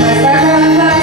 Mas nada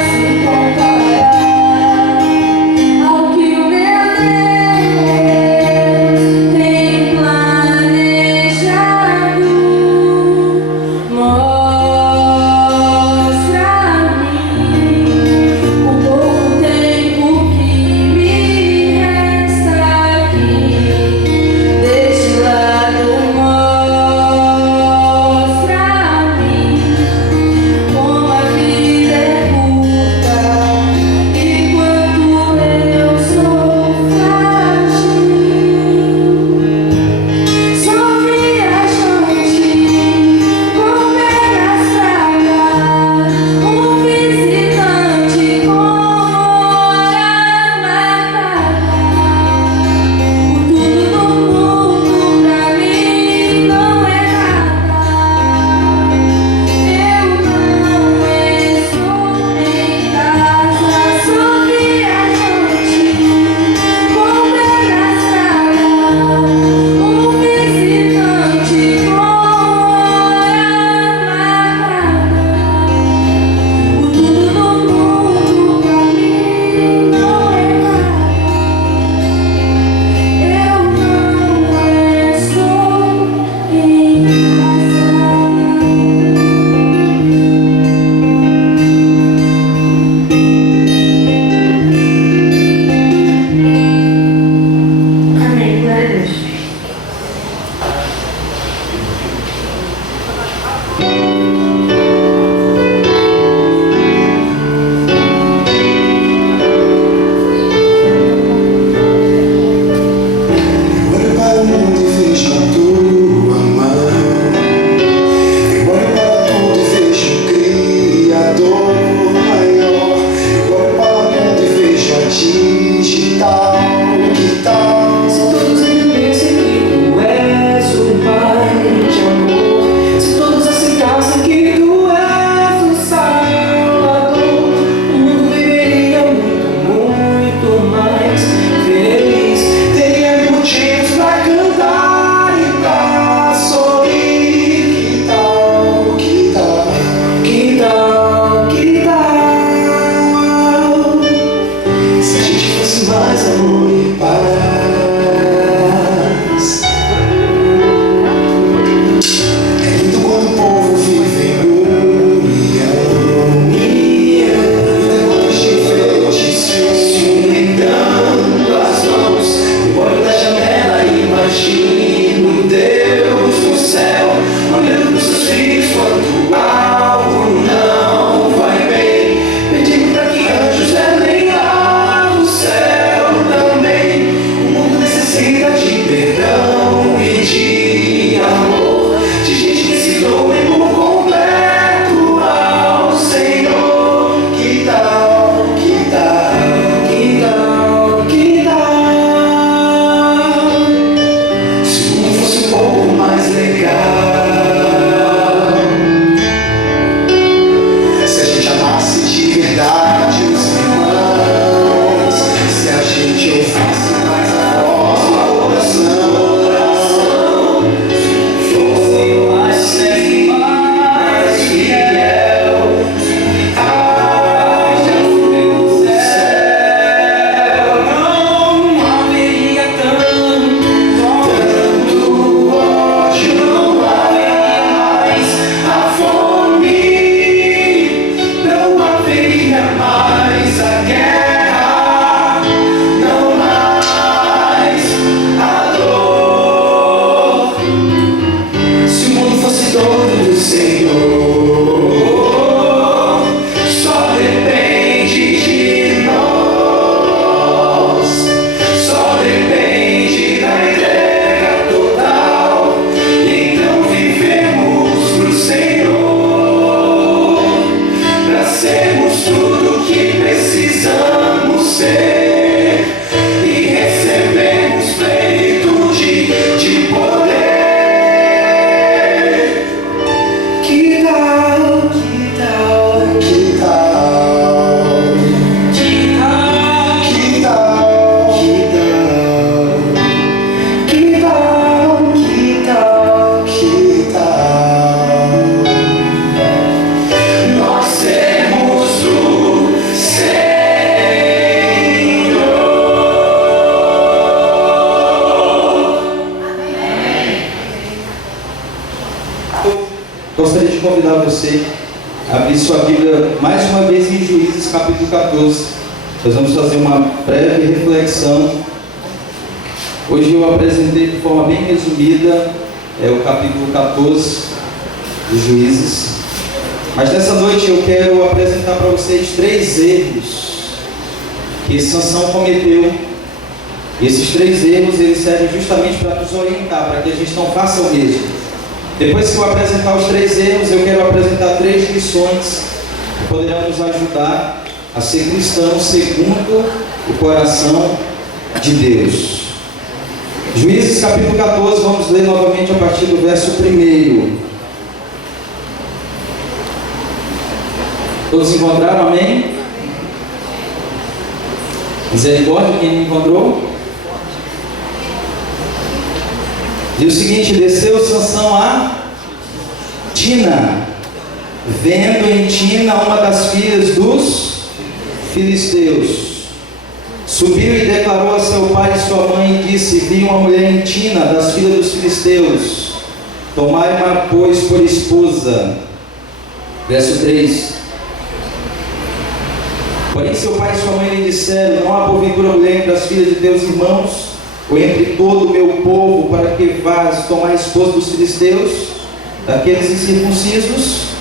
sermos tudo que precisamos ser e recebemos plenitude de poder. Que tal, que tal, que tal, que tal, que tal, que tal, que tal, que tal, nós sermos o Senhor. Gostaria de convidar você a abrir sua Bíblia mais uma vez em Juízes capítulo 14. Nós vamos fazer uma breve reflexão. Hoje eu apresentei de forma bem resumida o capítulo 14 de Juízes. Mas nessa noite eu quero apresentar para vocês 3 erros que Sansão cometeu. E esses 3 erros eles servem justamente para nos orientar, para que a gente não faça o mesmo. Depois que eu apresentar os 3 erros, eu quero apresentar 3 lições que poderão nos ajudar a ser cristãos segundo o coração de Deus. Juízes capítulo 14, vamos ler novamente a partir do verso 1. Todos encontraram? Amém? Misericórdia, quem não encontrou? Diz o seguinte: desceu Sansão a Tina, vendo em Tina uma das filhas dos filisteus. Subiu e declarou a seu pai e sua mãe e disse: vi uma mulher em Tina, das filhas dos filisteus, tomai-ma, pois, por esposa. Verso 3. Porém seu pai e sua mãe lhe disseram: não há porventura mulher entre as filhas de teus irmãos, ou entre todo o meu povo, para que vás tomar a esposa dos filisteus, daqueles incircuncisos?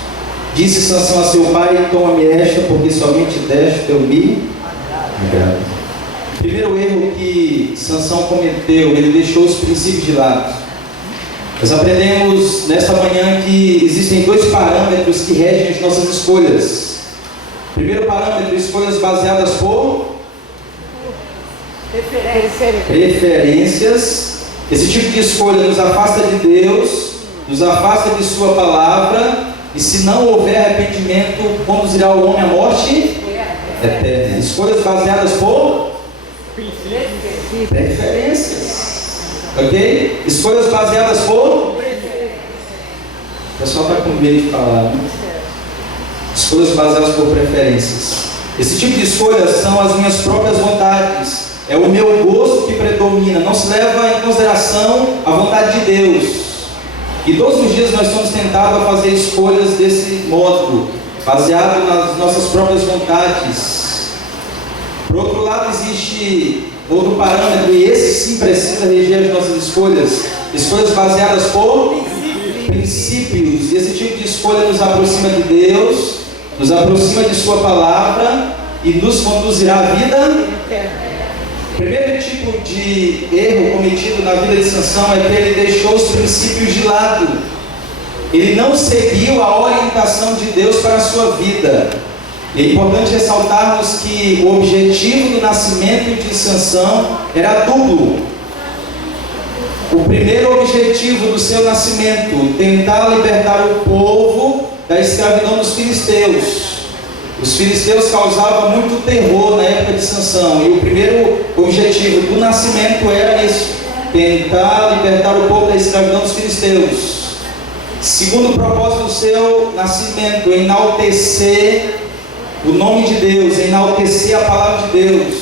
Disse Sansão a seu pai: toma-me esta, porque somente desta eu me agrado. Primeiro erro que Sansão cometeu, ele deixou os princípios de lado. Nós aprendemos nesta manhã que existem 2 parâmetros que regem as nossas escolhas. Primeiro parâmetro: escolhas baseadas por preferências. Esse tipo de escolha nos afasta de Deus, nos afasta de sua palavra, e se não houver arrependimento, conduzirá o homem à morte eterna. Escolhas baseadas por preferências. Ok? Escolhas baseadas por... O pessoal está com medo de falar, né? Escolhas baseadas por preferências. Esse tipo de escolhas são as minhas próprias vontades. É o meu gosto que predomina, não se leva em consideração a vontade de Deus. E todos os dias nós somos tentados a fazer escolhas desse modo, baseado nas nossas próprias vontades. Por outro lado, existe outro parâmetro, e esse sim precisa reger as nossas escolhas. Escolhas baseadas por princípios. E esse tipo de escolha nos aproxima de Deus, nos aproxima de sua palavra e nos conduzirá à vida eterna. O primeiro tipo de erro cometido na vida de Sansão é que ele deixou os princípios de lado. Ele não seguiu a orientação de Deus para a sua vida. E é importante ressaltarmos que o objetivo do nascimento de Sansão era duplo. O primeiro objetivo do seu nascimento: tentar libertar o povo da escravidão dos filisteus. Os filisteus causavam muito terror na época de Sansão, e o primeiro objetivo do nascimento era isso: tentar libertar o povo da escravidão dos filisteus. Segundo propósito do seu nascimento: enaltecer o nome de Deus, enaltecer a palavra de Deus.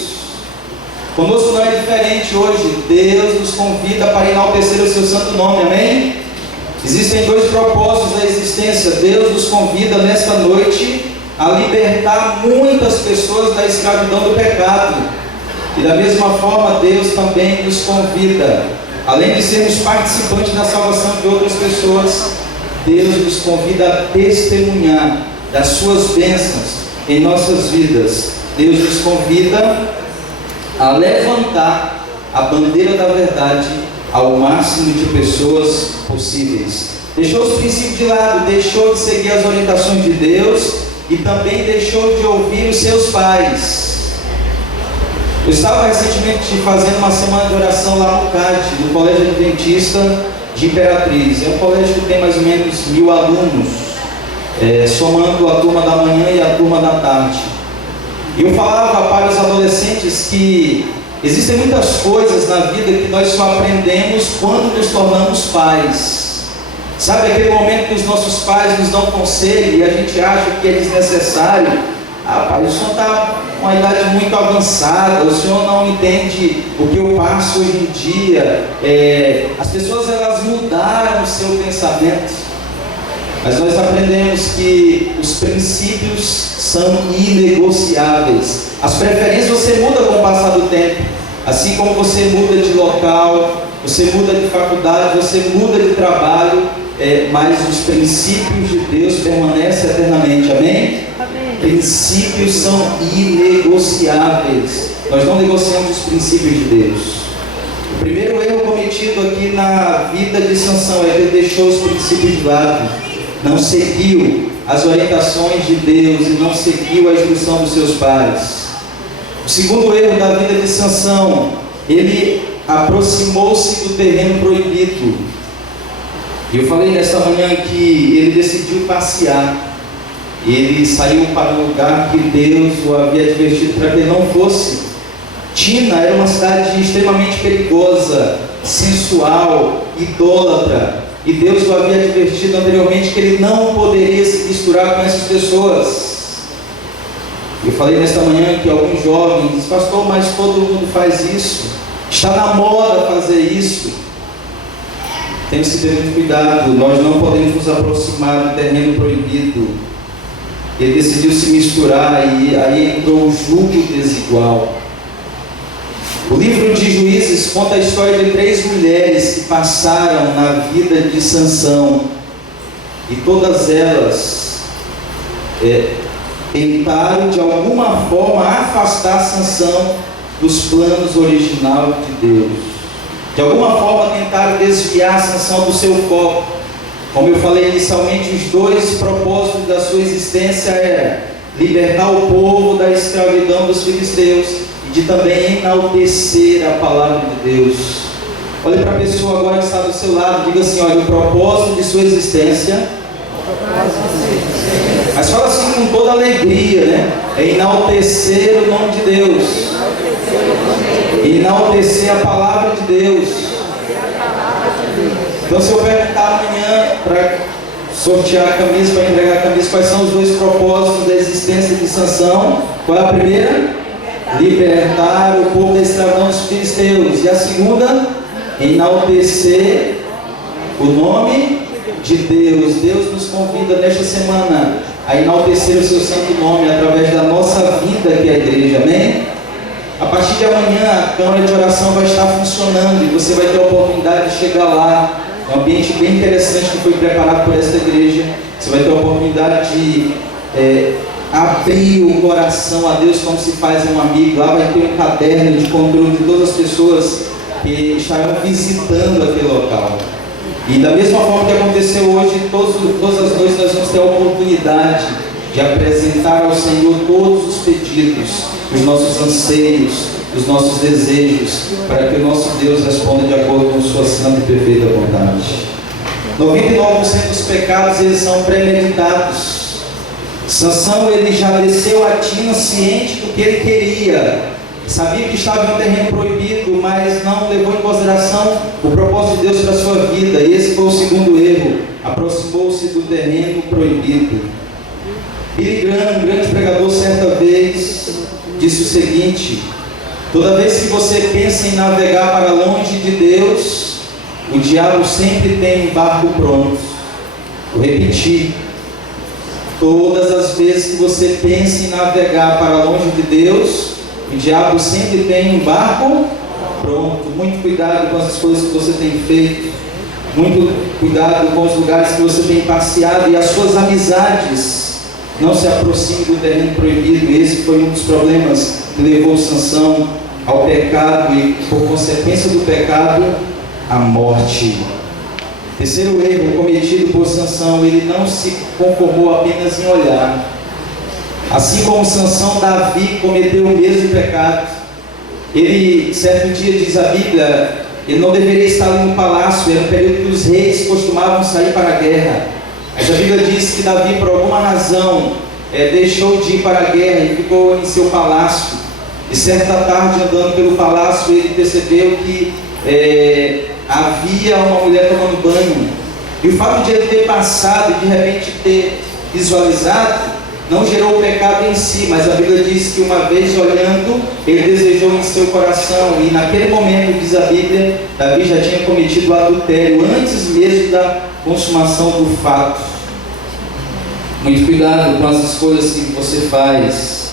Conosco não é diferente hoje. Deus nos convida para enaltecer o seu santo nome, amém? Existem 2 propósitos da existência. Deus nos convida nesta noite a libertar muitas pessoas da escravidão do pecado. E da mesma forma, Deus também nos convida, além de sermos participantes da salvação de outras pessoas, Deus nos convida a testemunhar das suas bênçãos em nossas vidas. Deus nos convida a levantar a bandeira da verdade ao máximo de pessoas possíveis. Deixou os princípios de lado, deixou de seguir as orientações de Deus e também deixou de ouvir os seus pais. Eu estava recentemente fazendo uma semana de oração lá no CAD, no Colégio Adventista de Imperatriz. É um colégio que tem mais ou menos 1000 alunos, somando a turma da manhã e a turma da tarde. E eu falava para os adolescentes que existem muitas coisas na vida que nós só aprendemos quando nos tornamos pais. Sabe aquele momento que os nossos pais nos dão conselho e a gente acha que é desnecessário? Ah, pai, o senhor está com uma idade muito avançada, o senhor não entende o que eu passo hoje em dia. As pessoas, elas mudaram o seu pensamento, mas nós aprendemos que os princípios são inegociáveis. As preferências você muda com o passar do tempo, assim como você muda de local, você muda de faculdade, você muda de trabalho, mas os princípios de Deus permanecem eternamente, amém? Amém. Princípios são inegociáveis, nós não negociamos os princípios de Deus. O primeiro erro cometido aqui na vida de Sansão é que ele deixou os princípios de lado, não seguiu as orientações de Deus e não seguiu a instrução dos seus pais. O segundo erro da vida de Sansão, ele aproximou-se do terreno proibido. E eu falei nesta manhã que ele decidiu passear. Ele saiu para um lugar que Deus o havia advertido para que ele não fosse. Tina era uma cidade extremamente perigosa, sensual, idólatra. E Deus o havia advertido anteriormente que ele não poderia se misturar com essas pessoas. Eu falei nesta manhã que alguns jovens dizem: pastor, mas todo mundo faz isso, está na moda fazer isso. Temos que ter muito cuidado, nós não podemos nos aproximar do terreno proibido. Ele decidiu se misturar e aí entrou o julgo desigual. O livro de Juízes conta a história de 3 mulheres que passaram na vida de Sansão, e todas elas tentaram de alguma forma afastar Sansão dos planos originais de Deus. De alguma forma tentaram desviar Sansão do seu foco. Como eu falei inicialmente, os 2 propósitos da sua existência eram libertar o povo da escravidão dos filisteus e de também enaltecer a palavra de Deus. Olhe para a pessoa agora que está do seu lado, diga assim: olha, o propósito de sua existência, mas fala assim com toda alegria, né? É enaltecer o nome de Deus, enaltecer a palavra de Deus. Então, se eu perguntar amanhã para sortear a camisa, para entregar a camisa, quais são os 2 propósitos da existência de Sansão? Qual é a primeira? Libertar o povo da escravidão dos filisteus. E a segunda? Enaltecer o nome de Deus. Deus nos convida nesta semana a enaltecer o seu santo nome através da nossa vida, que é a igreja, amém? A partir de amanhã a câmara de oração vai estar funcionando e você vai ter a oportunidade de chegar lá. É um ambiente bem interessante que foi preparado por esta igreja. Você vai ter a oportunidade de abrir o coração a Deus como se faz um amigo. Lá vai ter um caderno de controle de todas as pessoas que estarão visitando aquele local. E da mesma forma que aconteceu hoje, todas as noites nós vamos ter a oportunidade de apresentar ao Senhor todos os pedidos, os nossos anseios, os nossos desejos, para que o nosso Deus responda de acordo com sua santa e perfeita vontade. 99% dos pecados, eles são premeditados. Sansão, ele já desceu a tina ciente do que ele queria. Sabia que estava em um terreno proibido, mas não levou em consideração o propósito de Deus para a sua vida. E esse foi o segundo erro. Aproximou-se do terreno proibido. Billy Graham, um grande pregador, certa vez disse o seguinte: toda vez que você pensa em navegar para longe de Deus, o diabo sempre tem um barco pronto. Vou repetir: todas as vezes que você pensa em navegar para longe de Deus, o diabo sempre tem um barco pronto. Muito cuidado com as coisas que você tem feito, muito cuidado com os lugares que você tem passeado, e as suas amizades. Não se aproxime do terreno proibido. Esse foi um dos problemas que levou Sansão ao pecado e, por consequência do pecado, à morte. Terceiro erro cometido por Sansão: ele não se conformou apenas em olhar, Assim como Sansão, Davi cometeu o mesmo pecado. Ele, certo dia, diz a Bíblia, ele não deveria estar ali no palácio, era um período que os reis costumavam sair para a guerra. Mas a Bíblia diz que Davi, por alguma razão, deixou de ir para a guerra e ficou em seu palácio. E certa tarde, andando pelo palácio, ele percebeu que havia uma mulher tomando banho. E o fato de ele ter passado e de repente ter visualizado, não gerou o pecado em si, mas a Bíblia diz que uma vez olhando, ele desejou em seu coração, e naquele momento, diz a Bíblia, Davi já tinha cometido o adultério, antes mesmo da consumação do fato. Muito cuidado com as escolhas que você faz.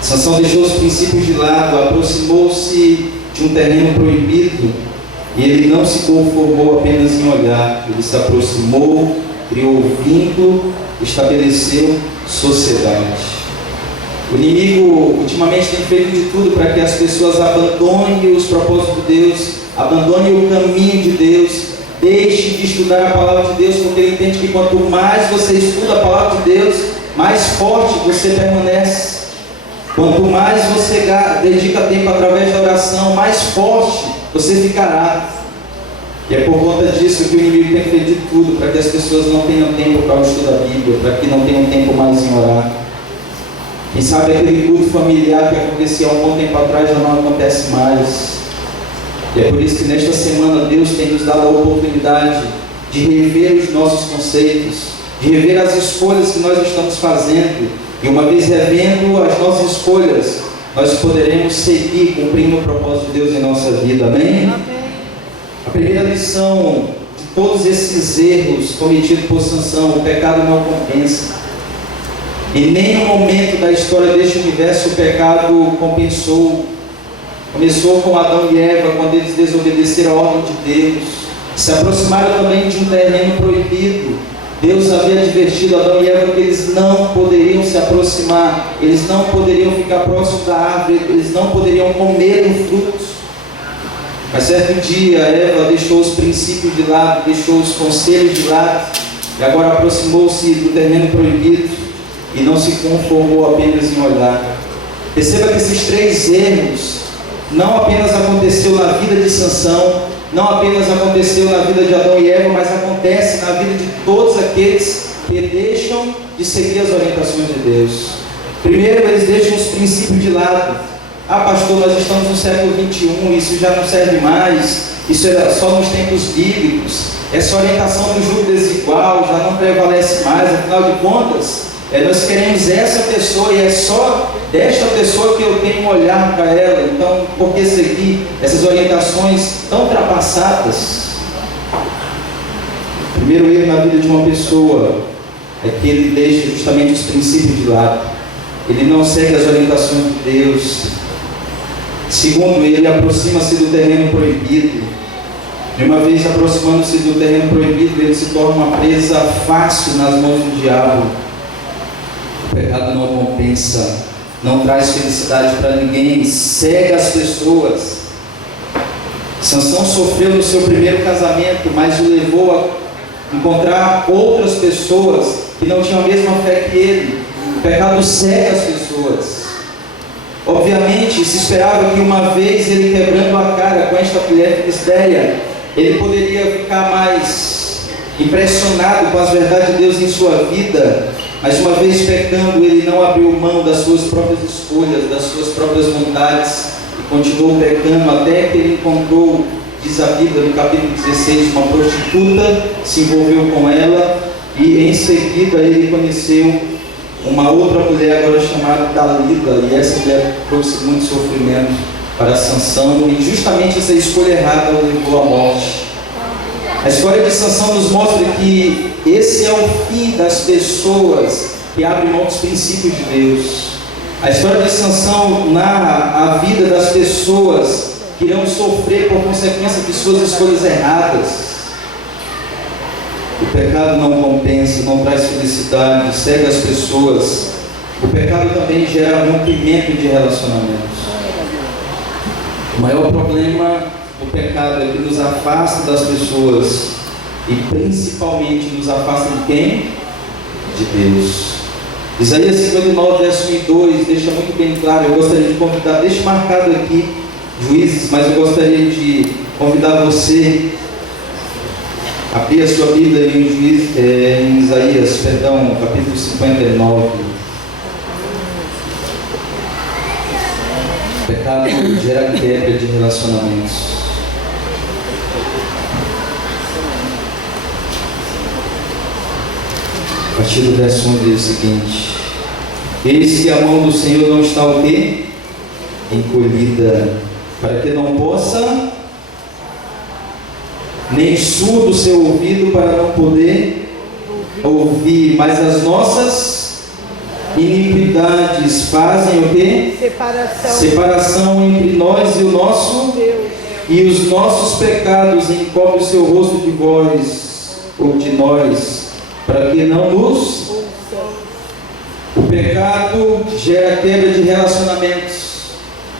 Sansão deixou os princípios de lado, aproximou-se de um terreno proibido, e ele não se conformou apenas em olhar, ele se aproximou, criou vínculo, estabeleceu sociedade. O inimigo ultimamente tem feito de tudo para que as pessoas abandonem os propósitos de Deus, abandonem o caminho de Deus, deixem de estudar a palavra de Deus, porque ele entende que quanto mais você estuda a palavra de Deus, mais forte você permanece. Quanto mais você dedica tempo através da oração, mais forte você ficará. E é por conta disso que o inimigo tem feito de tudo para que as pessoas não tenham tempo para o estudo da Bíblia, para que não tenham tempo mais em orar. Quem sabe aquele culto familiar que acontecia há um bom tempo atrás já não acontece mais. E é por isso que nesta semana Deus tem nos dado a oportunidade de rever os nossos conceitos, de rever as escolhas que nós estamos fazendo. E uma vez revendo as nossas escolhas, nós poderemos seguir cumprindo o propósito de Deus em nossa vida. Amém? Amém. A primeira lição de todos esses erros cometidos por Sansão: o pecado não compensa. Em nenhum momento da história deste universo o pecado compensou. Começou com Adão e Eva, quando eles desobedeceram a ordem de Deus, se aproximaram também de um terreno proibido. Deus havia advertido Adão e Eva que eles não poderiam se aproximar, eles não poderiam ficar próximos da árvore, eles não poderiam comer o fruto. Mas certo dia Eva deixou os princípios de lado, deixou os conselhos de lado, e agora aproximou-se do terreno proibido e não se conformou apenas em olhar. Perceba que esses três erros não apenas aconteceu na vida de Sansão, não apenas aconteceu na vida de Adão e Eva, mas acontece na vida de todos aqueles que deixam de seguir as orientações de Deus. Primeiro, eles deixam os princípios de lado. Ah, pastor, nós estamos no século 21, isso já não serve mais, isso é só nos tempos bíblicos, essa orientação do jugo desigual já não prevalece mais, afinal de contas, nós queremos essa pessoa e é só desta pessoa que eu tenho um olhar para ela. Então, por que seguir essas orientações tão ultrapassadas? O primeiro erro na vida de uma pessoa é que ele deixa justamente os princípios de lado, ele não segue as orientações de Deus. Segundo, ele aproxima-se do terreno proibido. E uma vez aproximando-se do terreno proibido, ele se torna uma presa fácil nas mãos do diabo. O pecado não compensa, não traz felicidade para ninguém, cega as pessoas. Sansão sofreu no seu primeiro casamento, mas o levou a encontrar outras pessoas que não tinham a mesma fé que ele. O pecado cega as pessoas. Obviamente, se esperava que uma vez ele quebrando a cara com esta mulher filisteia, ele poderia ficar mais impressionado com as verdades de Deus em sua vida, mas uma vez pecando, ele não abriu mão das suas próprias escolhas, das suas próprias vontades, e continuou pecando até que ele encontrou, diz a Bíblia no capítulo 16, uma prostituta, se envolveu com ela, e em seguida ele conheceu uma outra mulher agora chamada Dalila, e essa mulher trouxe muito sofrimento para Sansão, e justamente essa escolha errada o levou à morte. A história de Sansão nos mostra que esse é o fim das pessoas que abrem mão dos princípios de Deus. A história de Sansão narra a vida das pessoas que irão sofrer por consequência de suas escolhas erradas. O pecado não compensa, não traz felicidade, cega as pessoas. O pecado também gera rompimento de relacionamentos. O maior problema do pecado é que nos afasta das pessoas e principalmente nos afasta de quem? De Deus. Isaías 59, verso 1 e 2, deixa muito bem claro. Eu gostaria de convidar, deixa marcado aqui, Juízes, mas eu gostaria de convidar você a abrir a sua Bíblia em Isaías, perdão, capítulo 59. O pecado gera quebra de relacionamentos. A partir do verso 1 diz o seguinte: eis que a mão do Senhor não está o quê? Encolhida, para que não possa, nem surdo o seu ouvido para não poder ouvir, mas as nossas iniquidades fazem o quê? Separação entre nós e o nosso Deus. E os nossos pecados encobrem o seu rosto de vós ou de nós, para que não nos... O pecado gera quebra de relacionamentos.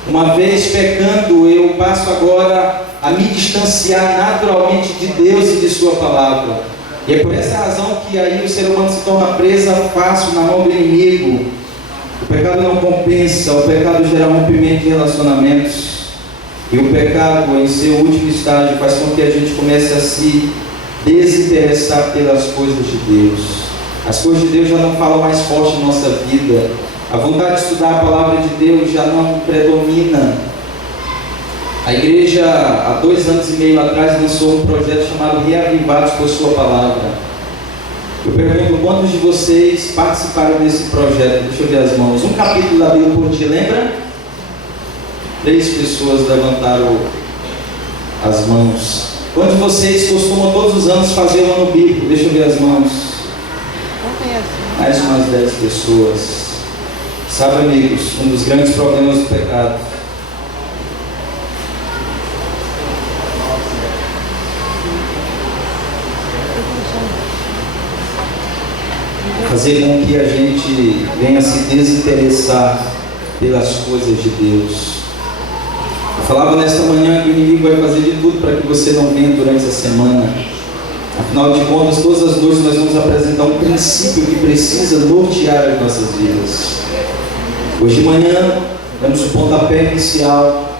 Uma vez pecando, eu passo agora a me distanciar naturalmente de Deus e de sua palavra. E é por essa razão que aí o ser humano se torna presa fácil na mão do inimigo. O pecado não compensa, o pecado gera rompimento de relacionamentos. E o pecado, em seu último estágio, faz com que a gente comece a se desinteressar pelas coisas de Deus. As coisas de Deus já não falam mais forte em nossa vida. A vontade de estudar a palavra de Deus já não predomina. A igreja, há 2 anos e meio atrás, lançou um projeto chamado Reavivados por Sua Palavra. Eu pergunto, quantos de vocês participaram desse projeto? Deixa eu ver as mãos. Um capítulo da Bíblia por dia, lembra? 3 pessoas levantaram as mãos. Quantos de vocês costumam todos os anos fazer o ano bíblico? Deixa eu ver as mãos. Mais umas 10 pessoas. Sabe, amigos, um dos grandes problemas do pecado fazer com que a gente venha se desinteressar pelas coisas de Deus. Eu falava nesta manhã que o inimigo vai fazer de tudo para que você não venha durante a semana. Afinal de contas, todas as noites nós vamos apresentar um princípio que precisa nortear as nossas vidas. Hoje de manhã, damos o pontapé inicial.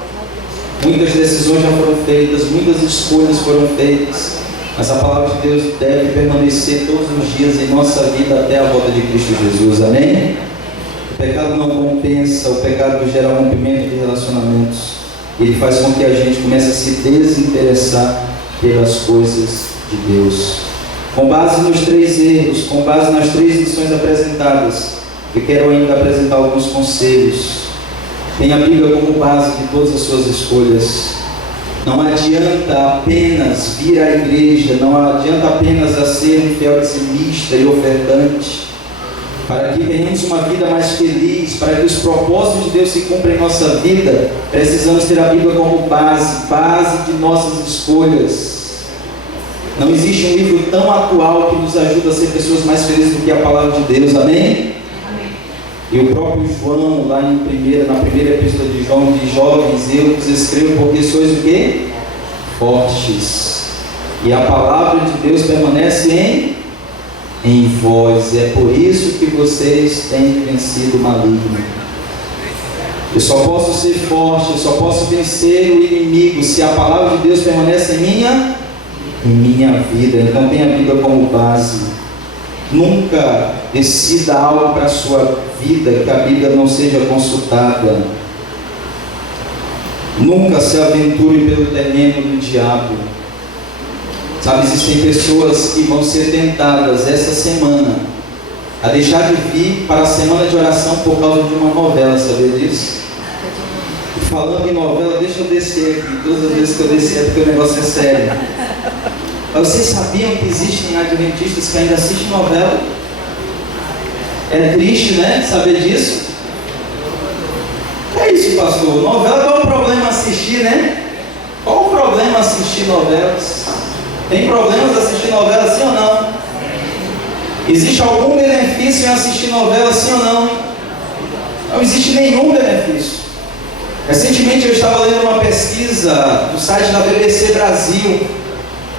Muitas decisões já foram feitas, muitas escolhas foram feitas, mas a palavra de Deus deve permanecer todos os dias em nossa vida até a volta de Cristo Jesus. Amém? O pecado não compensa, o pecado gera rompimento de relacionamentos. Ele faz com que a gente comece a se desinteressar pelas coisas de Deus. Com base nos 3 erros, com base nas 3 lições apresentadas, eu quero ainda apresentar alguns conselhos. Tenha a Bíblia como base de todas as suas escolhas. Não adianta apenas vir à igreja, não adianta apenas a ser um fiel dizimista e ofertante. Para que tenhamos uma vida mais feliz, para que os propósitos de Deus se cumpram em nossa vida, precisamos ter a Bíblia como base de nossas escolhas. Não existe um livro tão atual que nos ajuda a ser pessoas mais felizes do que a palavra de Deus. Amém? E o próprio João, lá na primeira epístola de João, diz: jovens, eu vos escrevo porque sois o quê? Fortes. E a palavra de Deus permanece em vós. É por isso que vocês têm vencido o maligno. Eu só posso ser forte, eu só posso vencer o inimigo se a palavra de Deus permanece em minha vida. Então tenha a Bíblia como base. Nunca decida algo para a sua vida que a Bíblia não seja consultada. Nunca se aventure pelo terreno do diabo. Sabe, existem pessoas que vão ser tentadas essa semana a deixar de vir para a semana de oração por causa de uma novela, sabia disso? E falando em novela, deixa eu descer aqui. Todas as vezes que eu descer é porque o negócio é sério. Mas vocês sabiam que existem adventistas que ainda assistem novela? É triste, né? Saber disso. É isso, pastor. Novela, qual é o problema assistir, né? Qual o problema assistir novelas? Tem problemas assistir novela, sim ou não? Existe algum benefício em assistir novela, sim ou não? Não existe nenhum benefício. Recentemente eu estava lendo uma pesquisa do site da BBC Brasil.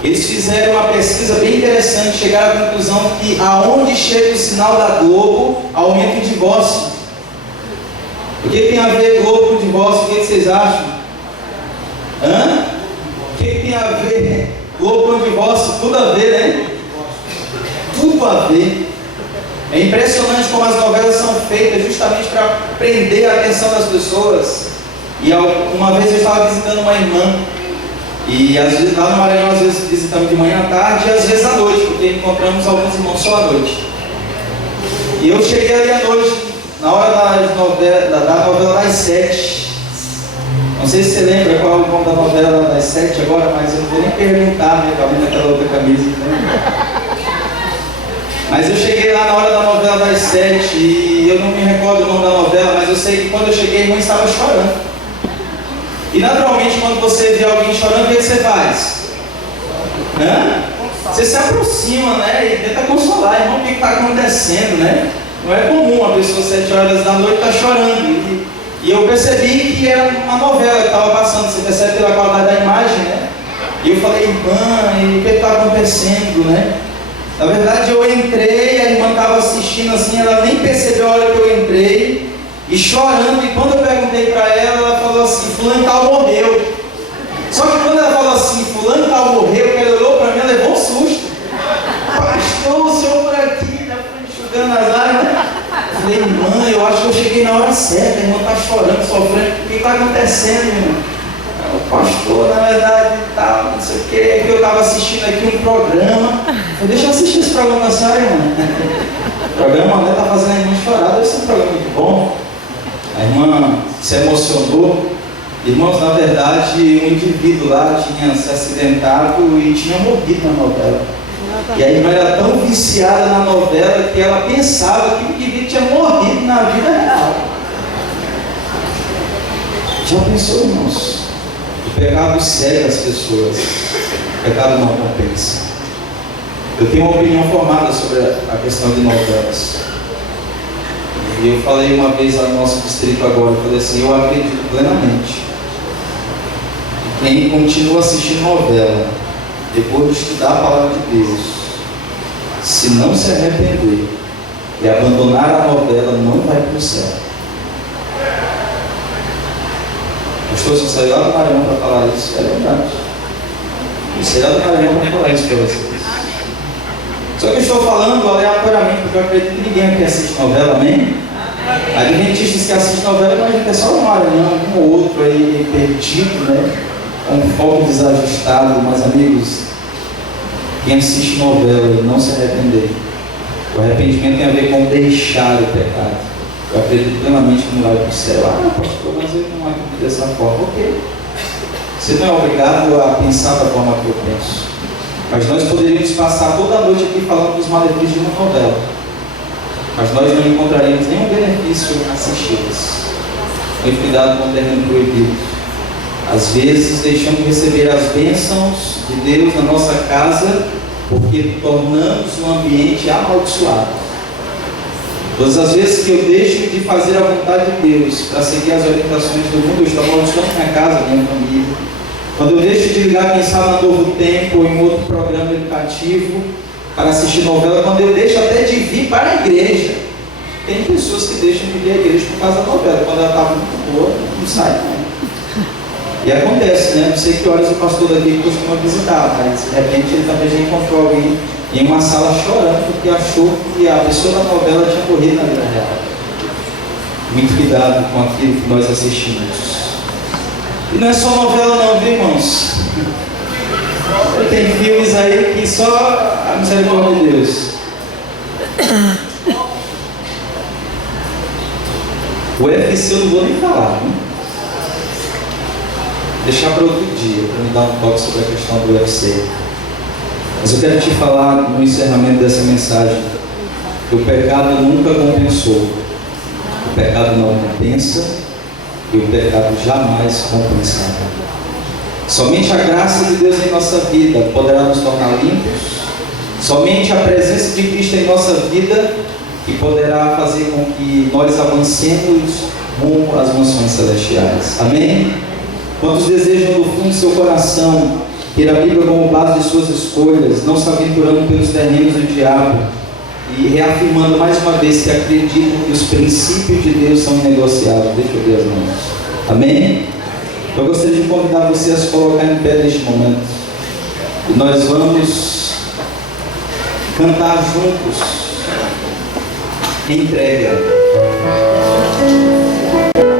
Eles fizeram uma pesquisa bem interessante, chegaram à conclusão que aonde chega o sinal da Globo, aumenta o divórcio. O que tem a ver Globo com divórcio? O que vocês acham? O que tem a ver Globo com divórcio? Tudo a ver, né? Tudo a ver. É impressionante como as novelas são feitas justamente para prender a atenção das pessoas. E uma vez eu estava visitando uma irmã, e às vezes lá no Maranhão, às vezes visitamos de manhã à tarde e às vezes à noite, porque encontramos alguns irmãos só à noite. E eu cheguei ali à noite, na hora da novela das 7. Não sei se você lembra qual é o nome da novela das 7 agora, mas eu não vou nem perguntar, né? Talvez naquela outra camisa. Né? Mas eu cheguei lá na hora da novela das 7 e eu não me recordo o nome da novela, mas eu sei que quando eu cheguei, a irmã estava chorando. E naturalmente, quando você vê alguém chorando, o que você faz? Você se aproxima, né? E tenta consolar, irmão, o que está acontecendo, né? Não é comum uma pessoa 7 horas da noite estar chorando. E eu percebi que era uma novela que estava passando, você percebe pela qualidade da imagem, né? E eu falei, irmã, e o que está acontecendo, né? Na verdade, eu entrei, a irmã estava assistindo assim, ela nem percebeu a hora que eu entrei, e chorando, e quando eu perguntei para ela, ela falou assim, fulano tal morreu. Só que quando ela falou assim, fulano tal morreu, ela olhou para mim, ela levou um susto. Pastor, o senhor por aqui, já foi enxugando as lágrimas. Eu falei, irmã, eu acho que eu cheguei na hora certa, a irmã está chorando, sofrendo, o que está acontecendo, irmão? O pastor, na verdade, tal, não sei o que, é que eu estava assistindo aqui um programa. Eu deixa eu assistir esse programa com a senhora, irmã. O programa, né, está fazendo a irmã chorar, deve ser um programa muito bom. A irmã se emocionou. Irmãos, na verdade, um indivíduo lá tinha se acidentado e tinha morrido na novela. E a irmã era tão viciada na novela que ela pensava que o indivíduo tinha morrido na vida real. Já pensou, irmãos? O pecado cega as pessoas. O pecado não compensa. Eu tenho uma opinião formada sobre a questão de novelas. E eu falei uma vez lá no nosso distrito agora, eu falei assim, eu acredito plenamente que quem continua assistindo novela, depois de estudar a palavra de Deus, se não se arrepender e abandonar a novela, não vai para o céu. Pastor, você saiu lá do Maranhão para falar isso, é verdade. Eu saí lá do Maranhão para falar isso para vocês. Só que eu estou falando aleatoriamente, porque eu acredito que ninguém aqui assiste novela, amém? Adventistas que assistem novela, mas a gente é só um Maranhão, um ou outro aí perdido, né? Com um foco desajustado, mas amigos, quem assiste novela e não se arrepender, o arrependimento tem a ver com deixar o pecado. Eu acredito plenamente que não vai para o céu. Pastor, mas eu não acredito dessa forma. Ok. Você não é obrigado a pensar da forma que eu penso. Mas nós poderíamos passar toda a noite aqui falando dos malefícios de uma novela. Mas nós não encontraríamos nenhum benefício em assisti-las. Muito cuidado com o terreno proibido. Às vezes deixamos de receber as bênçãos de Deus na nossa casa porque tornamos o ambiente amaldiçoado. Todas as vezes que eu deixo de fazer a vontade de Deus para seguir as orientações do mundo, eu estou amaldiçoando minha casa, minha família. Quando eu deixo de ligar, quem sabe, na Novo Tempo ou em outro programa educativo para assistir novela, quando eu deixo até de vir para a igreja. Tem pessoas que deixam de vir à igreja por causa da novela. Quando ela está muito boa, não sai, não. E acontece, né? Não sei que horas o pastor daqui costuma visitar, mas de repente ele também já encontrou alguém em uma sala chorando porque achou que a pessoa da novela tinha morrido na vida real. Muito cuidado com aquilo que nós assistimos. E não é só novela não, viu, irmãos? Tem filmes aí que só a misericórdia de Deus. O UFC eu não vou nem falar, né? Deixar para outro dia, para me dar um toque sobre a questão do UFC. Mas eu quero te falar no encerramento dessa mensagem que o pecado nunca compensou. O pecado não compensa e o pecado jamais compensará. Somente a graça de Deus em nossa vida poderá nos tornar limpos. Somente a presença de Cristo em nossa vida que poderá fazer com que nós avancemos rumo às mansões celestiais. Amém? Quantos desejam do fundo do seu coração ter a Bíblia como base de suas escolhas, não se aventurando pelos terrenos do diabo e reafirmando mais uma vez que acreditam que os princípios de Deus são inegociáveis. Deixa eu ver as mãos. Amém? Eu gostaria de convidar você a se colocar em pé neste momento. E nós vamos cantar juntos. Entrega.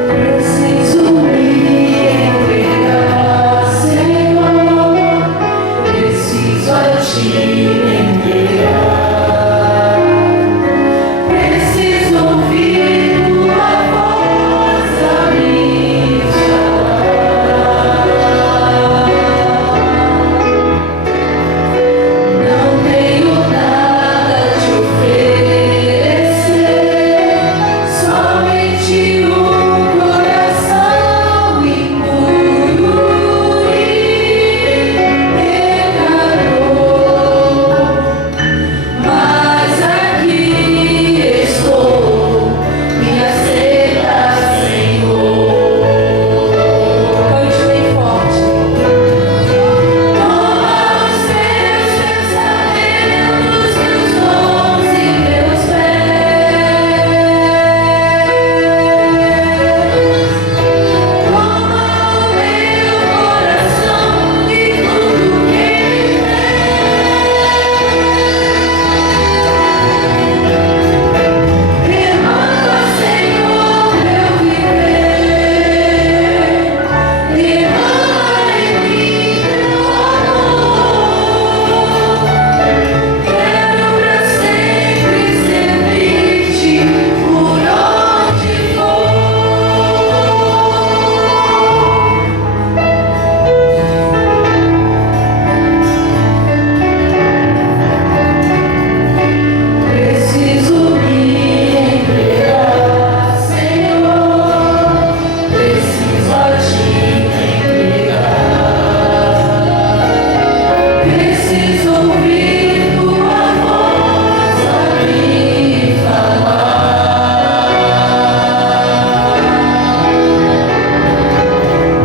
Preciso me entregar, Senhor. Preciso a Ti entregar. Preciso ouvir Tua voz a me chamar. Não tenho nada a Te oferecer, somente um coração impuro e pecador. Mas aqui estou, me aceita, Senhor. Cante bem forte. Toma os meus pensamentos, meus dons e meus bens. Toma o meu coração e tudo que ele tem. Remanda, Senhor, meu viver. Remanda em mim teu amor. Quero pra sempre servir-te por onde for. Preciso me entregar, Senhor. Preciso a Ti entregar. Preciso ouvir Tua voz a me falar.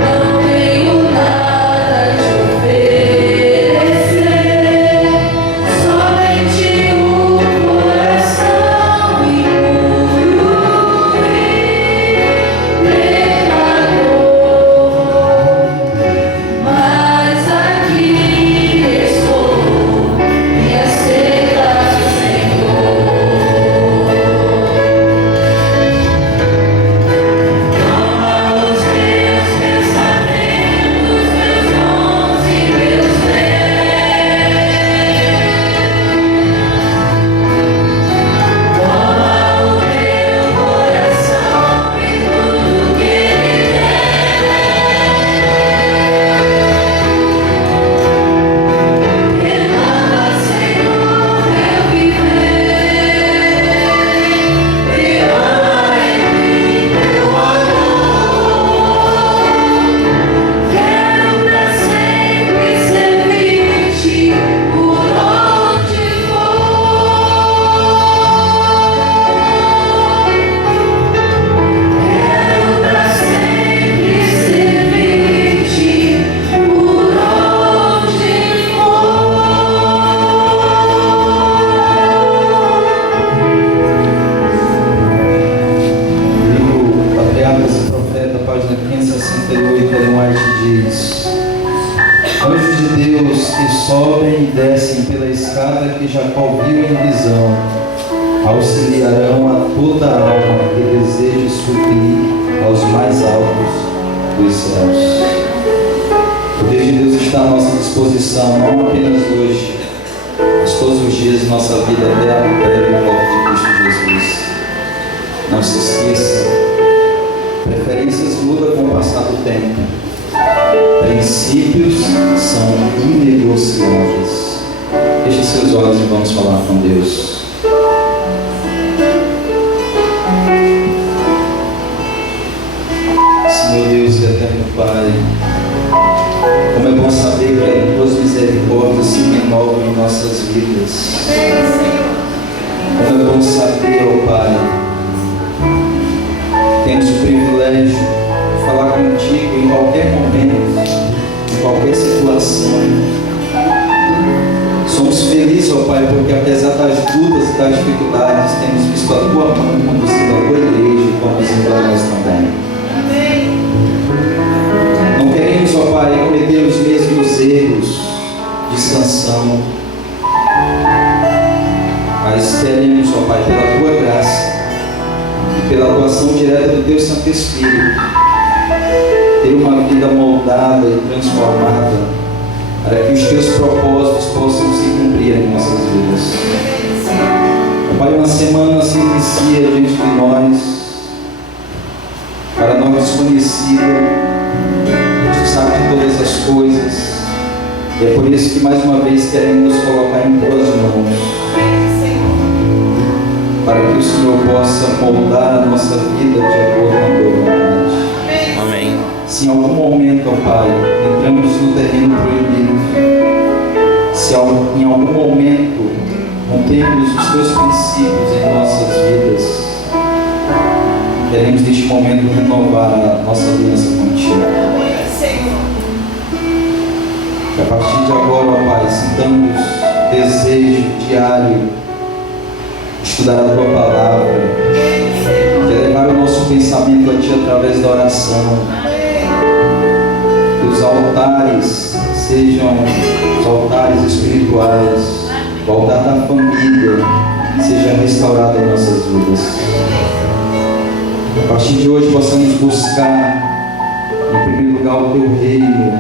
Não tenho nada a Te oferecer, somente um coração impuro e pecador. Mas aqui estou, me aceita, Senhor. Toma os meus pensamentos, meus dons e meus bens. Toma o meu coração e tudo que ele tem. Remanda, Senhor, meu viver. Remanda em mim teu amor. Quero pra sempre servir-te por onde for. Quero pra sempre servir-te por onde Livro Patriarcas e Profeta, página 568, Ellen White diz: Anjos de Deus que sobem e descem pela escada que Jacó viu em visão, auxiliarão a toda alma que deseja subir aos mais altos dos céus. O poder de Deus está à nossa disposição, não apenas hoje, mas todos os dias de nossa vida até a breve volta de Cristo Jesus. Não se esqueça, preferências mudam com o passar do tempo. Princípios são inegociáveis. Feche seus olhos e vamos falar com Deus. Senhor Deus e eterno Pai, como é bom saber que as tuas misericórdias se renovam em nossas vidas. Como é bom saber, ó Pai, temos o privilégio de falar contigo em qualquer momento, em qualquer situação. Espírito, ter uma vida moldada e transformada, para que os teus propósitos possam se cumprir em nossas vidas. Pai, uma semana se inicia diante de nós, para nós desconhecido, tu sabe de todas as coisas, e é por isso que mais uma vez queremos nos colocar em tuas mãos, para que o Senhor possa moldar a nossa vida de acordo com a tua vontade. Amém. Se em algum momento, ó Pai, entramos no terreno proibido, se em algum momento rompemos os teus princípios em nossas vidas, queremos neste momento renovar a nossa aliança contigo. Que a partir de agora, ó Pai, sintamos desejo diário de estudar a tua palavra, de elevar o nosso pensamento a Ti através da oração. Que os altares sejam os altares espirituais, o altar da família seja restaurado em nossas vidas. A partir de hoje possamos buscar, em primeiro lugar, o Teu reino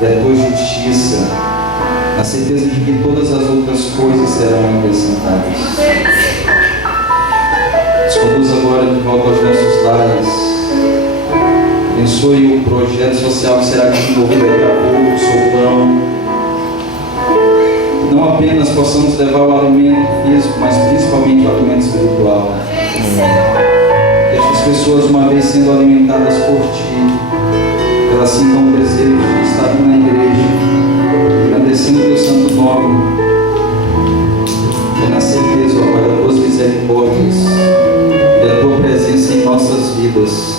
e a Tua justiça, na certeza de que todas as outras coisas serão acrescentadas. Nos conduz agora de volta aos nossos lares. Abençoe o projeto social que será desenvolvido daqui a pouco, Sopão. Não apenas possamos levar o alimento físico, mas principalmente o alimento espiritual. Que estas pessoas, uma vez sendo alimentadas por Ti, elas sintam o desejo de estar aqui na igreja, agradecendo o Teu santo nome, e na certeza, ó Pai, das Tuas misericórdias e da Tua presença em nossas vidas.